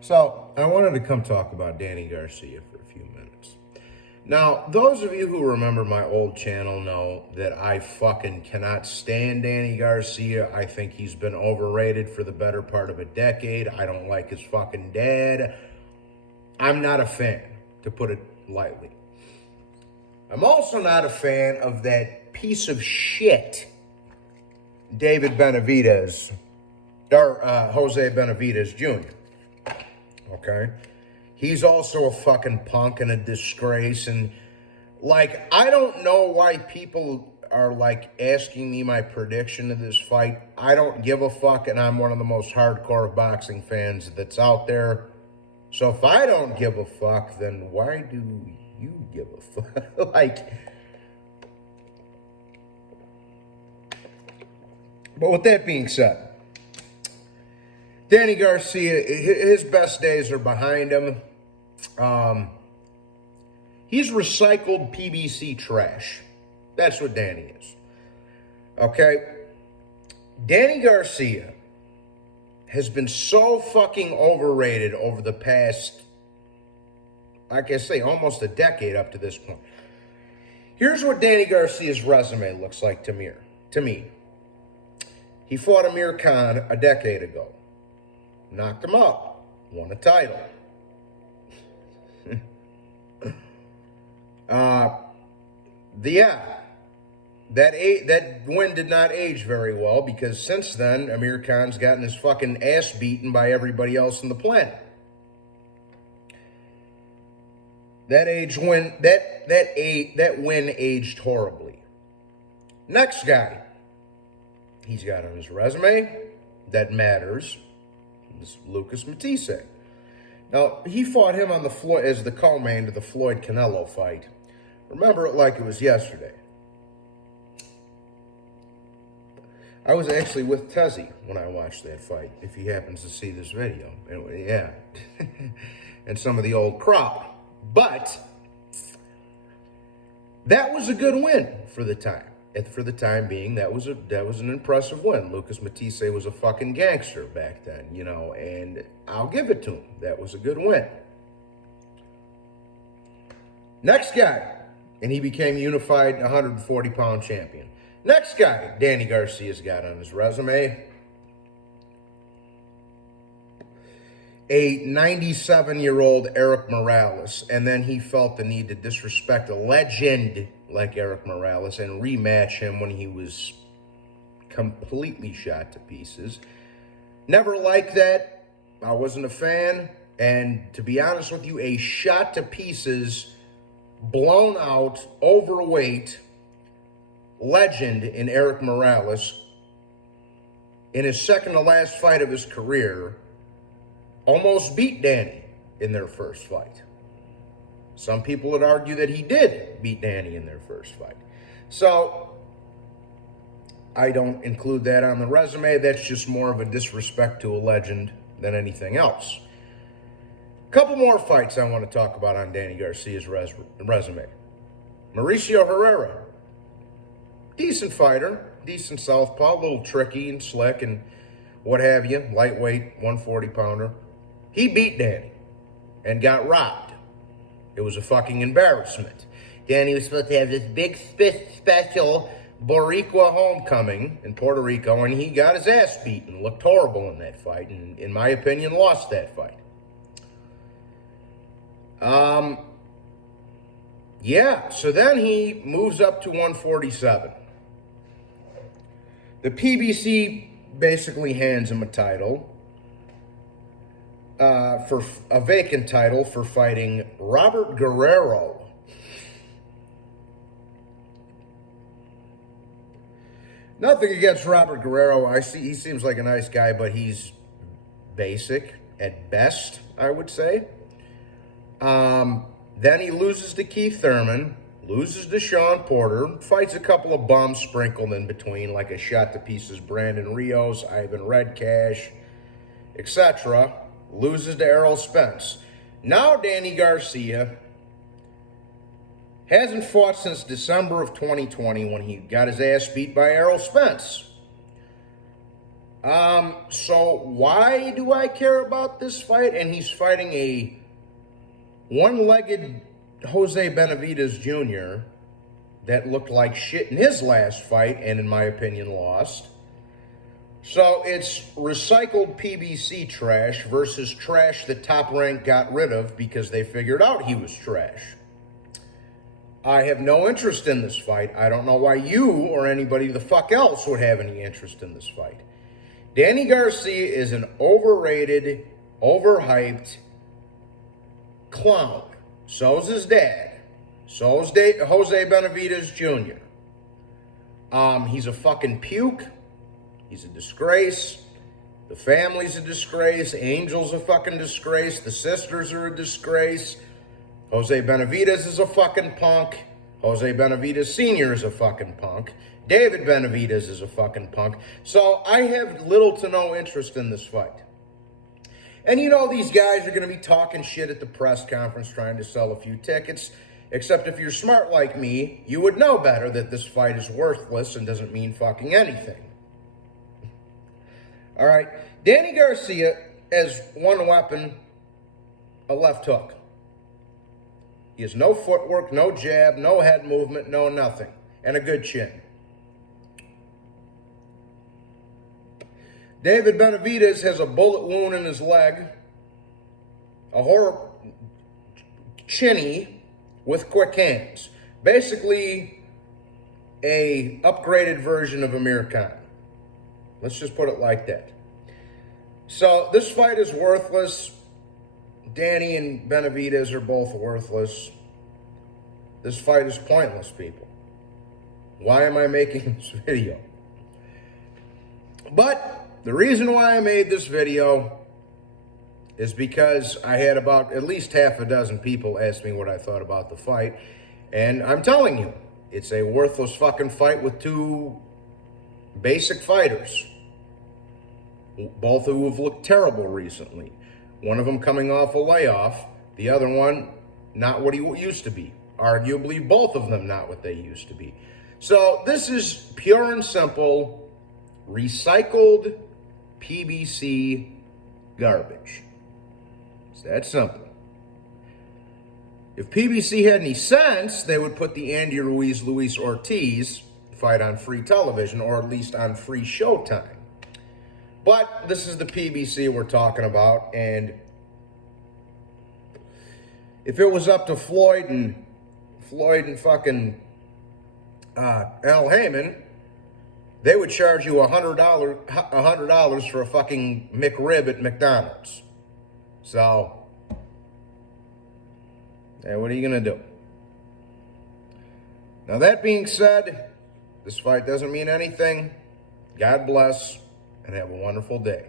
So, I wanted to come talk about Danny Garcia for a few minutes. Now, those of you who remember my old channel know that I fucking cannot stand Danny Garcia. I think he's been overrated for the better part of a decade. I don't like his fucking dad. I'm not a fan, to put it lightly. I'm also not a fan of that piece of shit, David Benavidez, or Jose Benavidez Jr., okay? He's also a fucking punk and a disgrace. And, like, I don't know why people are, like, asking me my prediction of this fight. I don't give a fuck, and I'm one of the most hardcore boxing fans that's out there. So if I don't give a fuck, then why do you give a fuck? Like, but with that being said, Danny Garcia, his best days are behind him. He's recycled PBC trash. That's what Danny is. Okay? Danny Garcia has been so fucking overrated over the past, like I say, almost a decade up to this point. Here's what Danny Garcia's resume looks like to me. He fought Amir Khan a decade ago. Knocked him out. Won a title. That win did not age very well, because since then, Amir Khan's gotten his fucking ass beaten by everybody else on the planet. That win aged horribly. Next guy he's got on his resume that matters is Lucas Matisse. Now, he fought him on the Floyd as the co-main to the Floyd Canelo fight. Remember it like it was yesterday. I was actually with Tezzy when I watched that fight, if he happens to see this video. Anyway, yeah. And some of the old crowd. But that was a good win for the time. For the time being, that was an impressive win. Lucas Matisse was a fucking gangster back then, you know, and I'll give it to him. That was a good win. Next guy, and he became unified 140-pound champion. Next guy Danny Garcia's got on his resume, a 97-year-old Eric Morales, and then he felt the need to disrespect a legend like Eric Morales and rematch him when he was completely shot to pieces. Never liked that. I wasn't a fan. And to be honest with you, a shot to pieces, blown out, overweight legend in Eric Morales, in his second to last fight of his career, almost beat Danny in their first fight. Some people would argue that he did beat Danny in their first fight. So, I don't include that on the resume. That's just more of a disrespect to a legend than anything else. A couple more fights I want to talk about on Danny Garcia's resume. Mauricio Herrera. Decent fighter. Decent southpaw. A little tricky and slick and what have you. Lightweight, 140-pounder. He beat Danny and got robbed. It was a fucking embarrassment. Danny was supposed to have this big special Boricua homecoming in Puerto Rico, and he got his ass beaten. Looked horrible in that fight, and in my opinion, lost that fight. Yeah, so then he moves up to 147. The PBC basically hands him a title. For a vacant title for fighting Robert Guerrero. Nothing against Robert Guerrero. He seems like a nice guy, but he's basic at best, I would say. Then he loses to Keith Thurman, loses to Sean Porter, fights a couple of bums sprinkled in between, like a shot to pieces Brandon Rios, Ivan Redcash, etc. Loses to Errol Spence. Now Danny Garcia hasn't fought since December of 2020 when he got his ass beat by Errol Spence. So why do I care about this fight? And he's fighting a one-legged Jose Benavidez Jr. that looked like shit in his last fight and, in my opinion, lost. So it's recycled PBC trash versus trash that Top Rank got rid of because they figured out he was trash. I have no interest in this fight. I don't know why you or anybody the fuck else would have any interest in this fight. Danny Garcia is an overrated, overhyped clown. So's his dad. So's Jose Benavidez Jr. He's a fucking puke. He's a disgrace. The family's a disgrace. Angel's a fucking disgrace. The sisters are a disgrace. Jose Benavidez is a fucking punk. Jose Benavidez Sr. is a fucking punk. David Benavidez is a fucking punk. So I have little to no interest in this fight. And you know these guys are going to be talking shit at the press conference trying to sell a few tickets. Except if you're smart like me, you would know better that this fight is worthless and doesn't mean fucking anything. All right. Danny Garcia has one weapon, a left hook. He has no footwork, no jab, no head movement, no nothing, and a good chin. David Benavidez has a bullet wound in his leg, a horrible chinny with quick hands. Basically, a upgraded version of Amir Khan. Let's just put it like that. So this fight is worthless. Danny and Benavidez are both worthless. This fight is pointless, people. Why am I making this video? But the reason why I made this video is because I had about at least half a dozen people ask me what I thought about the fight. And I'm telling you, it's a worthless fucking fight with two basic fighters. Both who have looked terrible recently. One of them coming off a layoff. The other one, not what he used to be. Arguably, both of them not what they used to be. So this is pure and simple, recycled PBC garbage. It's that simple. If PBC had any sense, they would put the Andy Ruiz-Luis Ortiz fight on free television, or at least on free Showtime. But this is the PBC we're talking about, and if it was up to Floyd and fucking Al Heyman, they would charge you $100 for a fucking McRib at McDonald's. So, yeah, what are you gonna do? Now that being said, this fight doesn't mean anything. God bless, and have a wonderful day.